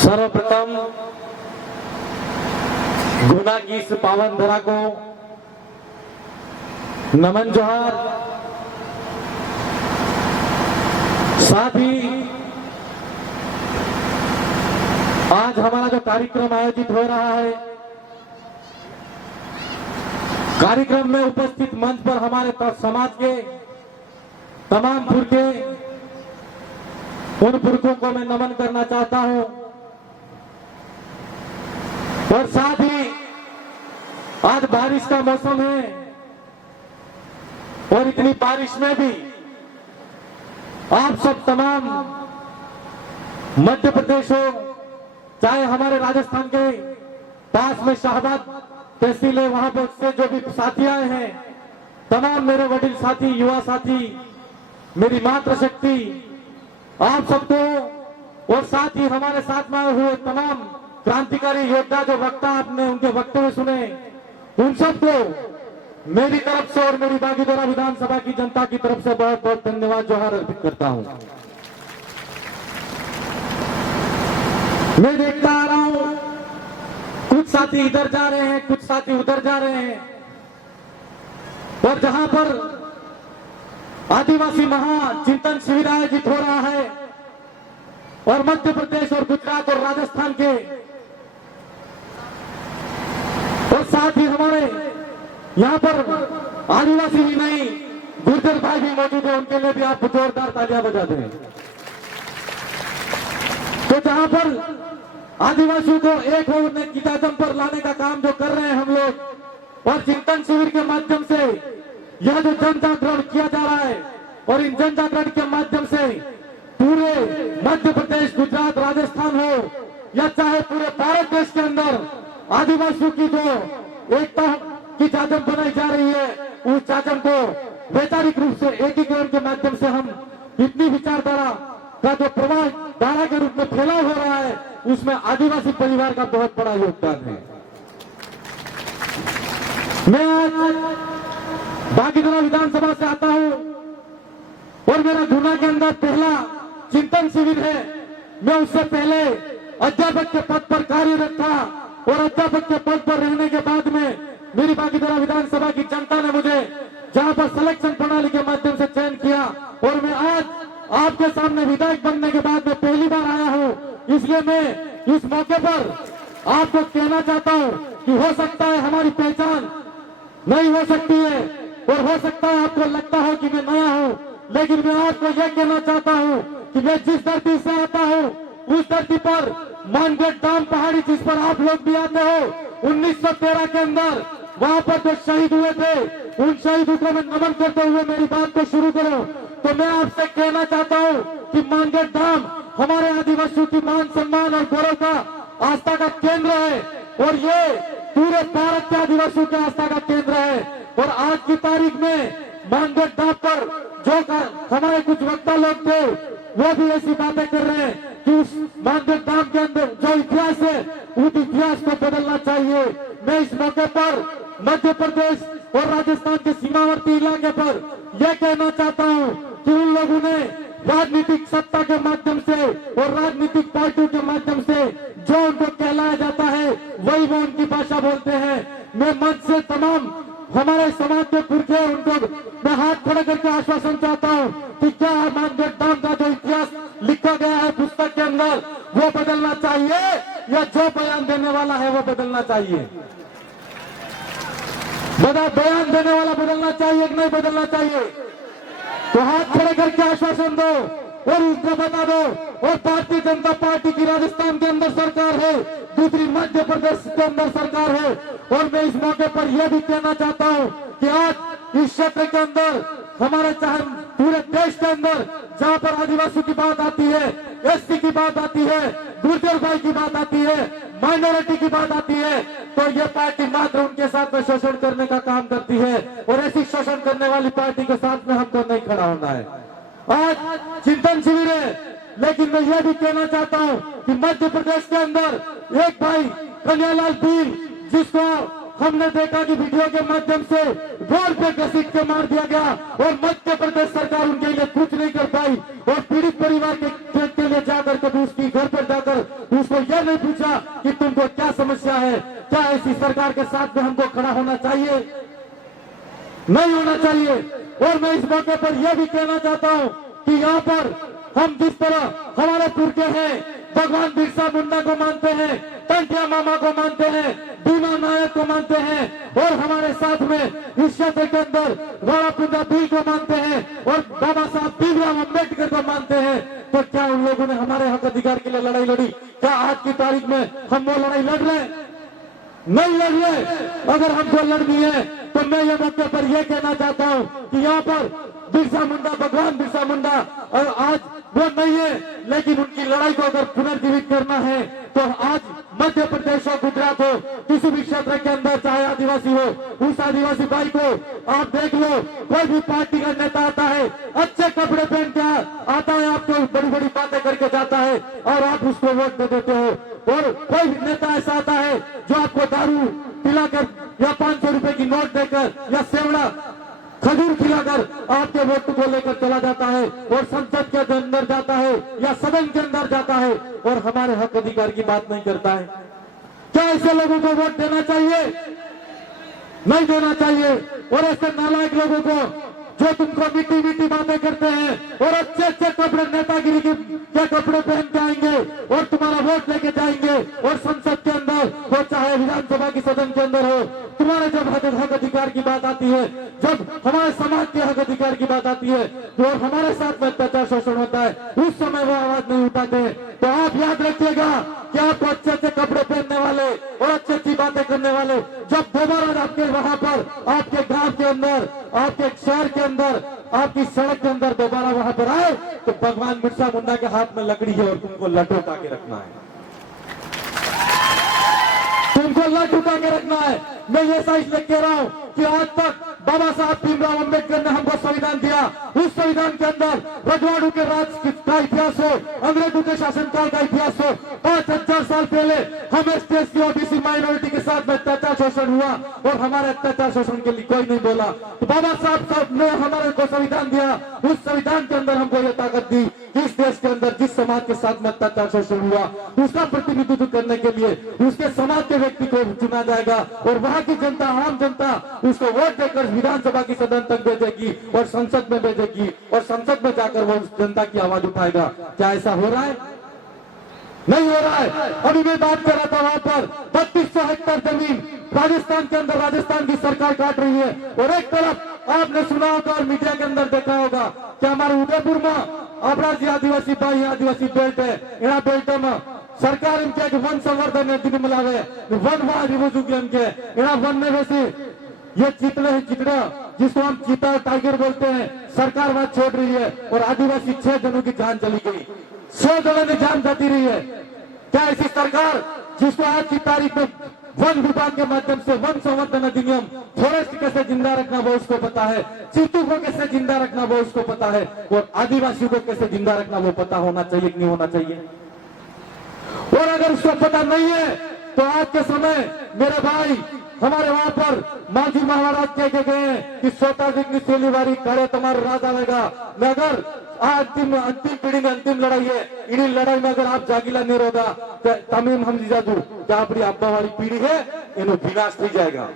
सर्वप्रथम गुना की इस पावन धरा को नमन जोहार। साथ ही आज हमारा जो कार्यक्रम आयोजित हो रहा है, कार्यक्रम में उपस्थित मंच पर हमारे समाज के तमाम पुरखे, उन पुरखों को मैं नमन करना चाहता हूं और साथ ही आज बारिश का मौसम है और इतनी बारिश में भी आप सब तमाम मध्य प्रदेश हो, चाहे हमारे राजस्थान के पास में शाहबाद तहसील है, वहां पर से जो भी साथी आए हैं, तमाम मेरे वडील साथी, युवा साथी, मेरी मातृशक्ति, आप सबको और साथ ही हमारे साथ में आए हुए तमाम क्रांतिकारी योद्धा जो वक्ता आपने उनके वक्तव्य सुने, उन सबको मेरी तरफ से और मेरी बागीदोरा विधानसभा की जनता की तरफ से बहुत बहुत धन्यवाद जोहार अर्पित करता हूं। मैं देखता आ रहा हूं कुछ साथी इधर जा रहे हैं, कुछ साथी उधर जा रहे हैं और जहां पर आदिवासी महाचिंतन शिविर आयोजित हो रहा है और मध्य प्रदेश और गुजरात और राजस्थान के और साथ ही हमारे यहां पर आदिवासी ही नहीं गुर्जर भाई भी मौजूद है, उनके लिए भी आप जोरदार तालियां बजा दें। तो जहां पर आदिवासियों को एक होने की कदम पर लाने का काम जो कर रहे हैं हम लोग और चिंतन शिविर के माध्यम से यह जो जन जागरण किया जा रहा है और इन जन जागरण के माध्यम से पूरे मध्य प्रदेश, गुजरात, राजस्थान हो या चाहे पूरे भारत देश के अंदर आदिवासियों की जो एकता की चादर बनाई जा रही है, उस चादर को वैचारिक रूप से एकीकरण के माध्यम से हम इतनी विचारधारा का जो प्रवाह धारा के रूप में फैलाव हो रहा है, उसमें आदिवासी परिवार का बहुत बड़ा योगदान है। मैं आज बागीदोरा विधानसभा से आता हूं और मेरा गुना के अंदर पहला चिंतन शिविर है। मैं उससे पहले अध्यापक के पद पर कार्यरत था और अध्यापक के पद पर रहने के बाद में मेरी बागीदोरा विधानसभा की जनता ने मुझे जहां पर सिलेक्शन प्रणाली के माध्यम से चयन किया और मैं आज आपके सामने विधायक बनने के बाद में पहली बार आया हूं। इसलिए मैं इस मौके पर आपको कहना चाहता हूं कि हो सकता है हमारी पहचान नहीं हो सकती है और हो सकता है आपको लगता हो कि मैं नया हूं, लेकिन मैं आपको यह कहना चाहता हूं कि मैं जिस धरती से आता हूं उस धरती पर मानगढ़ धाम पहाड़ी, जिस पर आप लोग भी आते हो, 1913 के अंदर वहां पर जो शहीद हुए थे, उन शहीदों को मैं नमन करते हुए मेरी बात को शुरू करूं तो मैं आपसे कहना चाहता हूं कि मानगढ़ धाम हमारे आदिवासियों की मान, सम्मान और गौरव का आस्था का केंद्र है और ये पूरे भारत के आदिवासियों के आस्था का केंद्र है। और आज की तारीख में मानगढ़ धाम पर जो हमारे कुछ वक्ता लोग थे वो भी ऐसी बातें कर रहे हैं कि उस मानगढ़ धाम के अंदर जो इतिहास है उस इतिहास को बदलना चाहिए। मैं इस मौके पर मध्य प्रदेश और राजस्थान के सीमावर्ती इलाके पर यह कहना चाहता हूं कि उन लोगों ने राजनीतिक सत्ता के माध्यम से और राजनीतिक पार्टियों के माध्यम से जो उनको कहलाया जाता है वही वो उनकी भाषा बोलते हैं। मैं मंच से तमाम हमारे समाज के पुरखे उनको मैं हाथ खड़े करके आश्वासन चाहता हूं कि क्या मानगढ़ धाम का जो इतिहास लिखा गया है पुस्तक के अंदर वो बदलना चाहिए या जो बयान देने वाला है वो बदलना चाहिए? बयान देने वाला बदलना चाहिए कि नहीं बदलना चाहिए? तो हाथ खड़े करके आश्वासन दो और उसको बता दो। और भारतीय जनता पार्टी की राजस्थान के अंदर सरकार है, दूसरी मध्य प्रदेश के अंदर सरकार है और मैं इस मौके पर यह भी कहना चाहता हूं कि आज इस क्षेत्र के अंदर हमारे चाहे पूरे देश के अंदर जहां पर आदिवासी की बात आती है, एससी की बात आती है, गुर्जर भाई की बात आती है, माइनॉरिटी की बात आती है, तो यह पार्टी मात्र उनके साथ में शोषण करने का काम करती है और ऐसी शोषण करने वाली पार्टी के साथ में हमको नहीं खड़ा होना है। आज चिंतन शिविर है, लेकिन मैं यह भी कहना चाहता हूं कि मध्य प्रदेश के अंदर एक भाई कन्हैयालाल भील, जिसको हमने देखा कि वीडियो के माध्यम से रोड पे घसीट के मार दिया गया और मध्य प्रदेश सरकार उनके लिए कुछ नहीं कर पाई और पीड़ित परिवार के लिए जाकर कभी उसकी घर पर जाकर उसको यह नहीं पूछा कि तुमको क्या समस्या है। क्या ऐसी सरकार के साथ में हमको खड़ा होना चाहिए? नहीं होना चाहिए। और मैं इस मौके पर यह भी कहना चाहता हूं कि यहाँ पर हम जिस तरह हमारे पुरखे हैं, भगवान बिरसा मुंडा को मानते हैं, टंटिया मामा को मानते हैं, भीमा नायक को मानते हैं और हमारे साथ में इस क्षेत्र के अंदर राणा प्रताप बिल को मानते हैं और बाबा साहब भीमराव अम्बेडकर को मानते हैं, तो क्या उन लोगों ने हमारे हक अधिकार के लिए लड़ाई लड़ी? क्या आज की तारीख में हम वो लड़ाई लड़ रहे हैं? नहीं लड़ रहे। अगर हमको लड़नी है तो मैं ये मौके पर यह कहना चाहता हूं कि यहाँ पर बिरसा मुंडा, भगवान बिरसा मुंडा और आज वो नहीं है, लेकिन उनकी लड़ाई को अगर पुनर्जीवित करना है तो आज मध्य प्रदेश हो, गुजरात हो, किसी भी क्षेत्र के अंदर चाहे आदिवासी हो, उस आदिवासी भाई को आप देख लो, कोई भी पार्टी का नेता आता है, अच्छे कपड़े पहन के आता है, आपको बड़ी बड़ी बातें करके जाता है और आप उसको वोट दे देते हो। और कोई भी नेता ऐसा आता है जो आपको दारू पिलाकर या 500 रुपए की नोट देकर या सेवड़ा खजूर खिलाकर आपके वोट को लेकर चला जाता है और संसद के अंदर जाता है या सदन के अंदर जाता है और हमारे हक अधिकार की बात नहीं करता है। क्या ऐसे लोगों को वोट देना चाहिए? नहीं देना चाहिए। और ऐसे नालायक लोगों को जो तुमको मीठी मीठी बातें करते हैं और अच्छे अच्छे कपड़े नेतागिरी के कपड़े पहन के आएंगे और तुम्हारा वोट लेके जाएंगे और संसद के अंदर हो चाहे विधानसभा की सदन के अंदर हो, तुम्हारे जब हक अधिकार की बात आती है, जब हमारे समाज के हक अधिकार की बात आती है तो और हमारे साथ में अत्याचार शोषण होता है, उस समय वो आवाज नहीं उठाते। तो आप याद रखिएगा कि आपको अच्छे अच्छे कपड़े पहनने वाले और अच्छी अच्छी बातें करने वाले जब दोबारा आपके वहां पर आपके गांव के अंदर, आपके शहर के अंदर, आपकी सड़क के अंदर दोबारा वहां पर आए तो भगवान बिरसा मुंडा के हाथ में लकड़ी है और तुमको लठ उठा के रखना है, तुमको लठ उठा के रखना है। मैं ये साइज लेके कह रहा हूं कि आज तक बाबा साहब भीमराव अम्बेडकर ने हमको संविधान दिया, उस संविधान के अंदर रजवाड़ों के राज का इतिहास हो, अंग्रेजों के शासनकाल का इतिहास हो, 5000 साल पहले हम एसटी ओबीसी माइनॉरिटी के साथ में अत्याचार शोषण हुआ और हमारे अत्याचार शोषण के लिए कोई नहीं बोला। तो बाबा साहब ने हमारे को संविधान दिया, उस संविधान के अंदर हमको ये ताकत दी कि इस देश के अंदर जिस समाज के साथ में अत्याचार शोषण हुआ उसका प्रतिनिधित्व करने के लिए उसके समाज के व्यक्ति को चुना जाएगा और वहां की जनता, आम जनता उसको वोट देकर विधानसभा की सदन तक भेजेगी और संसद में भेजेगी और संसद में जाकर वो उस जनता की आवाज उठाएगा। क्या ऐसा हो रहा है? नहीं हो रहा है। अभी मैं बात कर रहा था वहां पर 3200 हेक्टेयर जमीन राजस्थान के अंदर राजस्थान की सरकार काट रही है और एक तरफ आपने सुना होगा और मीडिया के अंदर देखा होगा कि हमारे उदयपुर में अपना जी आदिवासी भाई आदिवासी बेल्ट है, यहाँ बेल्ट में सरकार इनके वन संवर्धन दिन मिलावे वन वहां रिवोजू के यहाँ वन में वैसे ये चितले है, चितड़ा जिसको हम चीता टाइगर बोलते हैं, सरकार वहां छोड़ रही है और आदिवासी 6 जनों की जान चली गई, 100 जनों की जान जाती रही है। क्या ऐसी सरकार जिसको आज की तारीख में वन विभाग के माध्यम से वन संवर्धन अधिनियम, फॉरेस्ट कैसे जिंदा रखना वो उसको पता है, चीतू को कैसे जिंदा रखना वो उसको पता है और आदिवासी को कैसे जिंदा रखना वो पता होना चाहिए कि नहीं होना चाहिए। और अगर उसको पता नहीं है तो आज के समय मेरे भाई हमारे वहां पर माजी महाराज कह गए कि सोता जितनी सेलीवारी करे तुम्हारा राज आएगा। मगर अंतिम पीढ़ी में अंतिम लड़ाई है, इन्हीं लड़ाई में अगर आप जागीला नहीं होगा तो तमीम हम जादू क्या अपनी अब्बा वाली पीढ़ी है इन्हें विनाश नहीं जाएगा।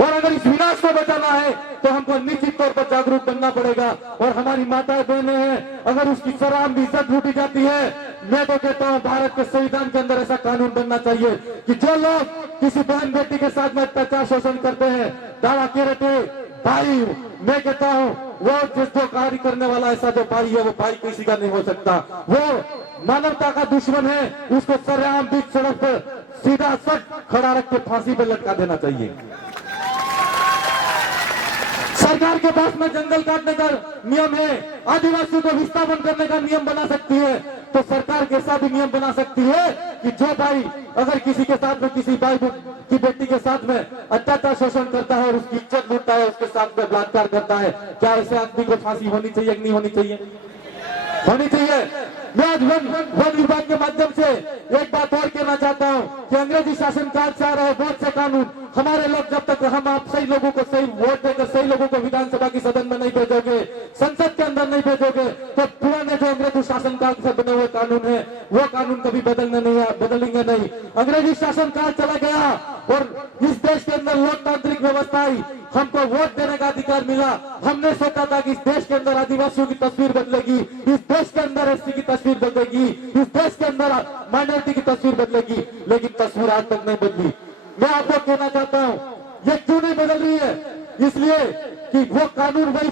और अगर इस विनाश को बचाना है तो हमको निश्चित तौर पर जागरूक बनना पड़ेगा। और हमारी माताएं बहनें हैं, अगर उसकी शराब इज्जत लूटी जाती है, मैं तो कहता हूं भारत के संविधान के अंदर ऐसा कानून बनना चाहिए कि जो लोग किसी बहन बेटी के साथ में अत्याचार शोषण करते हैं, दावा के रहते भाई, मैं कहता हूं वो जिसको कार्य करने वाला ऐसा जो भाई है वो भाई किसी का नहीं हो सकता, वो मानवता का दुश्मन है, उसको सरेआम बीच सड़क पर सीधा सट खड़ा रख के फांसी पर लटका देना चाहिए। सरकार के पास में जंगल काटने का नियम है, आदिवासियों को विस्थापन करने का नियम बना सकती है, तो सरकार कैसा भी नियम बना सकती है कि जो भाई अगर किसी के साथ में किसी भाई की बेटी के साथ में अत्याचार शोषण करता है और उसकी इज्जत लूटता है, उसके साथ में बलात्कार करता है, क्या ऐसे आदमी को फांसी होनी चाहिए कि नहीं होनी चाहिए? होनी चाहिए। मैं आज वन विभाग के माध्यम से एक बात और कहना चाहता हूं कि अंग्रेजी शासन काल से आ रहे बहुत से कानून बदलेंगे नहीं। अंग्रेजी शासन काल चला गया और इस देश के अंदर लोकतांत्रिक व्यवस्था आई, हमको वोट देने का अधिकार मिला। हमने सोचा था कि इस देश के अंदर आदिवासियों की तस्वीर बदलेगी, इस देश के अंदर एससी की तस्वीर बदलेगी, इस देश के अंदर माइनॉरिटी की तस्वीर बदलेगी, लेकिन तस्वीर आज तक नहीं बदली। मैं आपको कहना चाहता हूं, ये क्यों नहीं बदल रही है? इसलिए कि वो कानून वही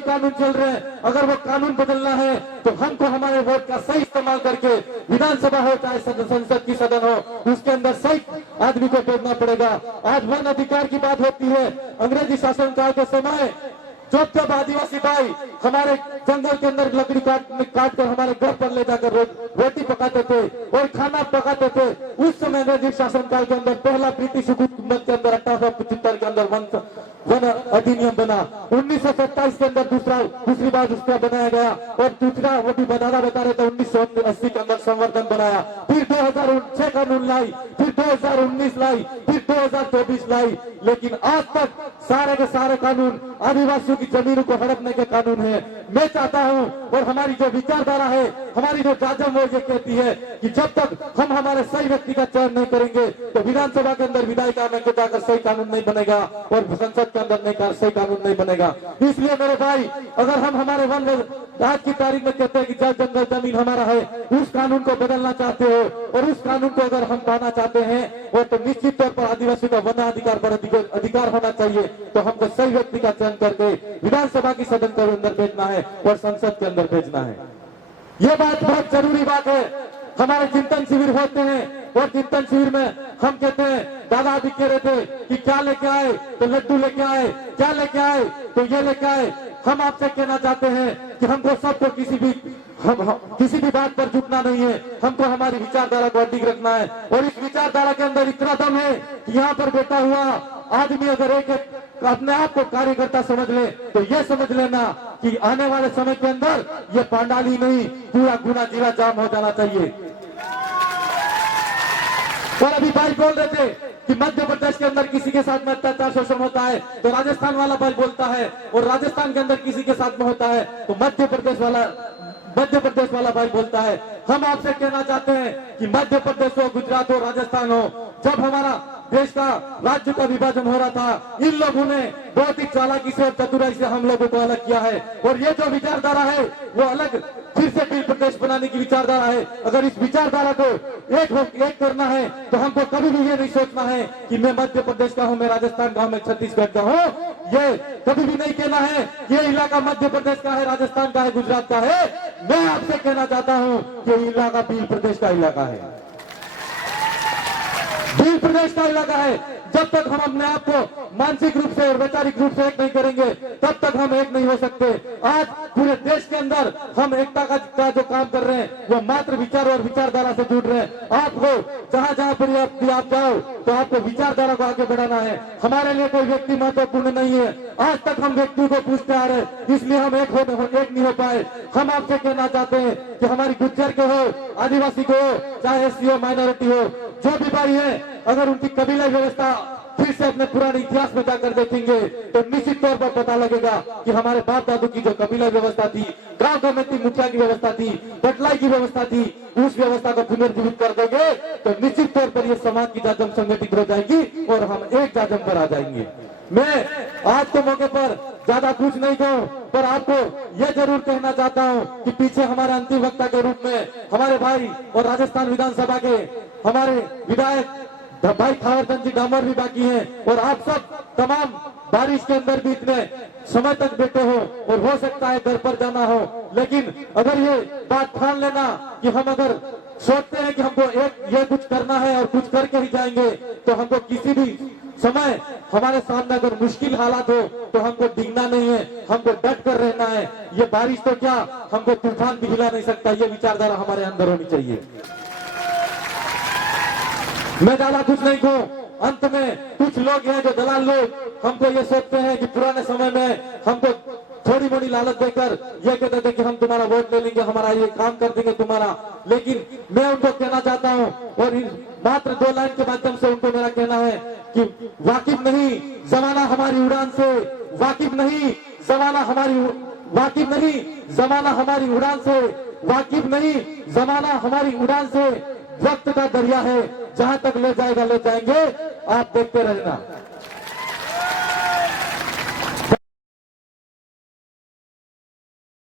कानून चल रहे हैं। अगर वो कानून बदलना है तो हमको हमारे वोट का सही इस्तेमाल करके विधानसभा हो चाहे संसद की सदन हो, उसके अंदर सही आदमी को भेजना पड़ेगा। आज वन अधिकार की बात होती है। अंग्रेजी शासनकाल के समय जब आदिवासी भाई हमारे जंगल के अंदर लकड़ी काट कर हमारे घर पर ले जाकर रोटी पकाते थे और खाना पकाते थे, उस समय अंग्रेजी शासनकाल के अंदर पहला ब्रिटिश हुकूमत के अंदर 1875 के अंदर वन अधिनियम बना। 1927 के अंदर दूसरी बार उसका बनाया गया और दूसरा वो भी बनाना बता रहे थे 1980 के अंदर संवर्धन बनाया। फिर 2006 कानून लाई, फिर 2019 लाई, फिर 2024 लाई, लेकिन आज तक सारे के सारे कानून आदिवासियों की जमीनों को हड़पने के कानून है। मैं चाहता हूं और हमारी जो विचारधारा है, हमारी जो जाजम वो ये कहती है कि जब तक हम हमारे सही व्यक्ति का चयन नहीं करेंगे तो विधानसभा के अंदर विधायिका में जाकर सही कानून नहीं बनेगा और संसद के अंदर नहीं सही कानून नहीं बनेगा। इसलिए मेरे भाई, अगर हम हमारे वन आज की तारीख में कहते हैं कि जल जंगल जमीन हमारा है, उस कानून को बदलना चाहते हो और उस कानून को अगर हम पाना चाहते हैं और तो निश्चित तौर पर आदिवासी का वन अधिकार पर अधिकार होना चाहिए। तो हमको सही व्यक्ति का चयन करके विधानसभा की सदन के अंदर भेजना है और संसद के अंदर भेजना है। ये बात बहुत जरूरी बात है। हमारे चिंतन शिविर होते हैं और चिंतन शिविर में हम कहते हैं, दादा भी कह रहे थे कि क्या लेके आए, तो लड्डू लेके आए, क्या लेके आए तो ये लेके आए। हम आपसे कहना चाहते हैं कि हमको सबको किसी भी बात पर झुकना नहीं है, हमको हमारी विचारधारा को अडिग रखना है। और इस विचारधारा के अंदर इतना दम है कि यहाँ पर बैठा हुआ आदमी अगर एक अपने आप को कार्यकर्ता समझ ले तो ये समझ लेना कि आने वाले समय के अंदर ये पांडाली नहीं, पूरा गुना जिला जाम हो जाना चाहिए। और अभी भाई बोल रहे थे कि मध्य प्रदेश के अंदर किसी के साथ में अत्याचार शोषण होता है तो राजस्थान वाला भाई बोलता है, और राजस्थान के अंदर किसी के साथ में होता है तो मध्य प्रदेश वाला भाई बोलता है। हम आपसे कहना चाहते हैं कि मध्य प्रदेश हो, गुजरात हो, राजस्थान हो, जब हमारा देश का राज्य का विभाजन हो रहा था, इन लोगों ने बहुत ही चालाकी से और चतुराई से हम लोगों को अलग किया है। और ये जो विचारधारा है वो अलग फिर से बिल प्रदेश बनाने की विचारधारा है। अगर इस विचारधारा को एक करना है तो हमको कभी भी ये नहीं सोचना है कि मैं मध्य प्रदेश का हूँ, मैं राजस्थान का हूँ, मैं छत्तीसगढ़ का हूँ। ये कभी भी नहीं कहना है ये इलाका मध्य प्रदेश का है, राजस्थान का है, गुजरात का है। मैं आपसे कहना चाहता हूँ कि ये इलाका बिल प्रदेश का इलाका है, बिल प्रदेश का इलाका है। जब तक हम अपने आप को मानसिक रूप से और वैचारिक रूप से एक नहीं करेंगे तब तक हम एक नहीं हो सकते। आज पूरे देश के अंदर हम एकता का जो काम कर रहे हैं वो मात्र विचार और विचारधारा से जुड़ रहे हैं। आपको जहां जहां पर आप जाओ तो आपको विचारधारा को आगे बढ़ाना है। हमारे लिए कोई व्यक्ति महत्वपूर्ण नहीं है। आज तक हम व्यक्ति को पूछते आ रहे, इसलिए हम एक नहीं हो पाए। हम आपसे कहना चाहते हैं कि हमारी गुज्जर के हो, आदिवासी को हो, चाहे एससी हो, माइनॉरिटी हो, जो भी भाई है, अगर उनकी कबीला व्यवस्था फिर से अपने पुराने इतिहास में जाकर देखेंगे तो निश्चित तौर पर पता लगेगा कि हमारे बाप दादू की जो कबीला व्यवस्था थी, गांव कमेटी मुखिया की व्यवस्था थी, बटलाई की व्यवस्था थी, उस व्यवस्था को पुनर्जीवित कर देंगे तो निश्चित तौर पर यह समाज की जाजम संगठित हो जाएगी और हम एक जाजम पर आ जाएंगे। मैं आज के मौके पर ज्यादा कुछ नहीं कहूं, पर आपको यह जरूर कहना चाहता हूं कि पीछे हमारे अंतिम वक्ता के रूप में हमारे भाई और राजस्थान विधानसभा के हमारे विधायक भाई थावरचंद जी डामर भी बाकी हैं। और आप सब तमाम बारिश के अंदर भी इतने समय तक बैठे हो और हो सकता है घर पर जाना हो, लेकिन अगर ये बात ठान लेना कि हम अगर सोचते हैं कि हमको ये कुछ करना है और कुछ करके ही जाएंगे तो हमको किसी भी समय हमारे सामने अगर मुश्किल हालात हो तो हमको डिगना नहीं है, हमको डट कर रहना है। ये बारिश तो क्या हमको तूफान भी हिला नहीं सकता, ये विचारधारा हमारे अंदर होनी चाहिए। मैं ज्यादा कुछ नहीं कहूं। अंत में कुछ लोग हैं जो दलाल लोग हमको ये सोचते हैं कि पुराने समय में हमको थोड़ी मोड़ी लालच देकर ये कहते थे कि हम तुम्हारा वोट ले लेंगे, हमारा ये काम कर देंगे तुम्हारा। लेकिन मैं उनको कहना चाहता हूं और मात्र 2 लाइन के माध्यम से उनको मेरा कहना है कि वाकिफ नहीं जमाना हमारी उड़ान से, वाकिफ नहीं जमाना हमारी उड़ान से, वाकिफ नहीं जमाना हमारी उड़ान से, वक्त का दरिया है, जहां तक ले जाएगा ले जाएंगे, आप देखते रहना।